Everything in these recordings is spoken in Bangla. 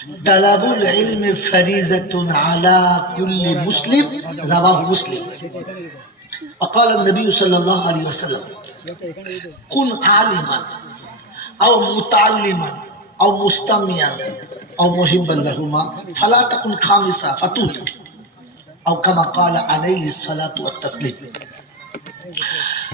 طلب العلم فريزة على كل مسلم رواه مسلم. وقال النبي صلى الله عليه وسلم كن عالما أو متعلما أو مستمعا أو محبا لهما فلا تكن خامسا فتهلك. أو كما قال عليه الصلاة والتسليم.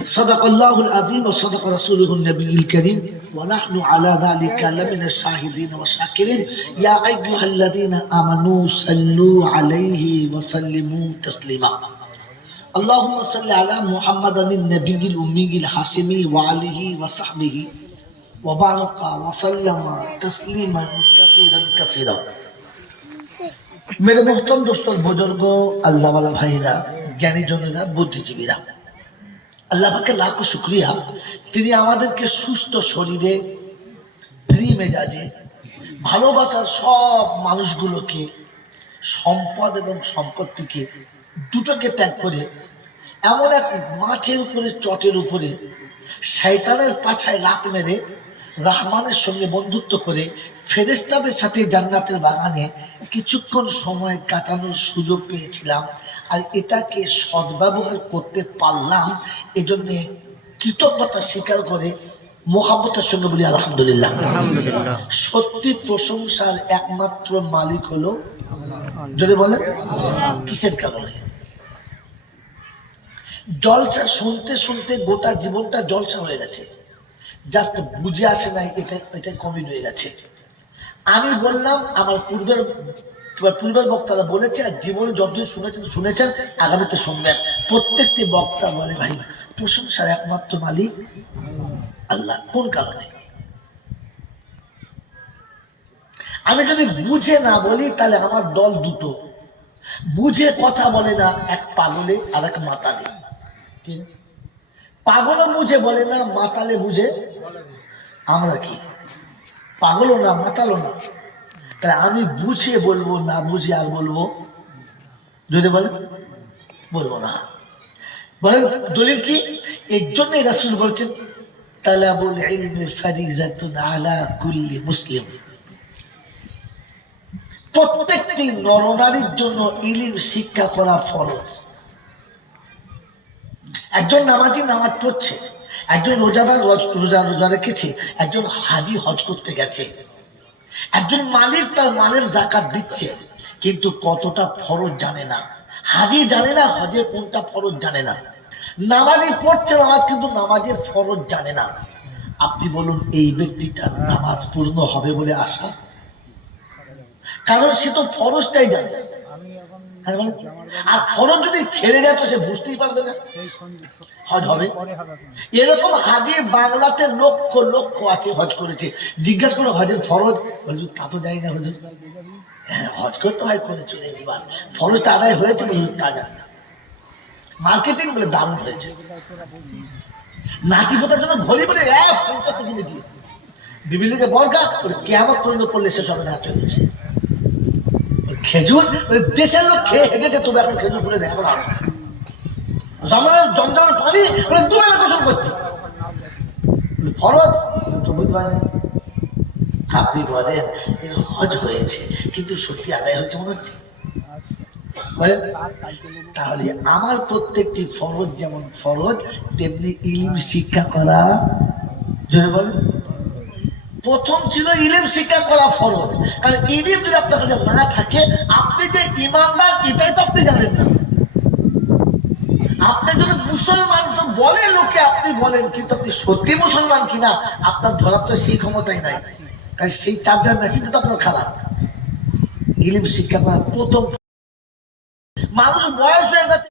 صدق الله العظيم وصدق رسوله النبي الكريم ونحن على ذلك لمن الشاهدين والشاكرين يا أيها الذين آمنوا صلوا عليه وسلموا تسليما اللهم صل على محمد النبي الأمي الحاشمي وعليه وصحبه وبارك وسلم تسليما كثيرا كثيرا মেরে মোহতম দোস্তর বুজুর্গ আল্লাহ ভাইরা জ্ঞানী জনেরা বুদ্ধিজীবীরা আল্লাহ পাকে লাখ শুক্রিয়া। তিনি আমাদেরকে সুস্থ শরীরে, ফ্রি মেজাজে ভালোবাসার সব মানুষগুলোকে, সম্পদ এবং সম্পত্তিকে দুটোকে ত্যাগ করে, এমন এক মাঠের উপরে, চটের উপরে, শয়তানের পাছায় লাত মেরে রাহমানের সঙ্গে বন্ধুত্ব করে ফেরেস্তাদের সাথে জান্নাতের বাগানে কিছুক্ষণ সময় কাটানোর সুযোগ পেয়েছিলাম। আর এটাকে সদ্ব্যবহার করতে পারলাম এজন্য কৃতজ্ঞতা স্বীকার করে মোহাম্মতের সঙ্গে বলি আলহামদুলিল্লাহ। সত্যি প্রশংসার একমাত্র মালিক হলো যদি বলে কিসের কারণে? জলসা শুনতে শুনতে গোটা জীবনটা জলসা হয়ে গেছে। জাস্ট বুঝে আসে নাই এটা এটা কমে রয়ে গেছে। আমি বললাম আমার পূর্বের তোমার পূর্বের বক্তারা বলেছে আর জীবনে যতদিন শুনেছেন শুনেছেন, আগামীতে শুনবেন। প্রত্যেকটি বক্তা বলে, ভাই, প্রশংসার একমাত্র মালিক আল্লাহ। কোন কারণে? আমি যদি বুঝে না বলি, তাহলে আমার দল দুটো। বুঝে কথা বলে না এক পাগলে আর এক মাতালে। পাগলও বুঝে, বলে না মাতালে বুঝে। আমরা কি? পাগলও না, মাতালও না। তাহলে আমি বুঝে বলব, না বুঝে আর বলব? যদি বলে, বলব না। বলেন, দলিল কি? এর জন্যই রাসুল বলছেন, তালাবুল আলা কুল্লি মুসলিম। প্রত্যেকটি নরনারীর জন্য ইলিম শিক্ষা করা ফরজ। একজন নামাজি নামাজ পড়ছে, একজন রোজাদার রোজ- রোজা রোজা রেখেছে, একজন হাজি হজ করতে গেছে। একজন মালিক তার মালের জাকাত দিচ্ছে, কিন্তু কতটা ফরজ জানে না। হাজি জানে না, হজে কোনটা ফরজ জানে না। নামাজি পড়ছে, নামাজ কিন্তু নামাজের ফরজ জানে না। আপনি বলুন, এই ব্যক্তিটা নামাজ পূর্ণ হবে বলে আশা? কারণ সে তো ফরজটাই জানে। বলুন? আর ফরজ যদি ছেড়ে যায় তো সে বুঝতেই পারবে না। হজ হবে। এরকম হাজি বাংলাতে লক্ষ লক্ষ আছে হজ করেছে। জিজ্ঞাসা করো হজের ফরজ? বলছি তা তো জানি না হুজুর। হ্যাঁ হজ করতে হয় করে চলে এসেছি বাস। ফরজটা আদায় হয়েছে বলুন তা জানি না। মার্কেটিং বলে দারুণ হয়েছে। নাতি পোতার জন্য ঘড়ি বলে এক পঞ্চাশ কিনেছি। বিবিলিকে বলকা কেমন পর্যন্ত পড়লে হবে না হাত হয়ে খেজুর? দেশের লোক খেয়ে হেগেছে, তবে এখন খেজুর ফুলে এখন আসে জমানোর জমজমার পানি দুবেলা গোসল করছে। ফরজ? তো বুঝতে আপনি বলেন হজ হয়েছে, কিন্তু সত্যি আদায় হয়েছে মনে হচ্ছে? বলেন তাহলে আমার প্রত্যেকটি ফরজ যেমন ফরজ, তেমনি ইলিম শিক্ষা করা। জোরে বলেন। প্রথম ছিল ইলিম শিক্ষা করা ফরজ। কারণ ইলিম যদি আপনার কাছে না থাকে, আপনি যে ইমানদার, এটাই তো আপনি জানেন না। আপনি যদি মুসলমান, তো বলে লোকে আপনি বলেন, কিন্তু আপনি সত্যি মুসলমান কিনা, আপনার ধরার তো সেই ক্ষমতাই নাই। কারণ সেই চার্জার মেশিনটা তো আপনার খারাপ। ইলিম শিক্ষা করা প্রথম মানুষ বয়স হয়ে গেছে।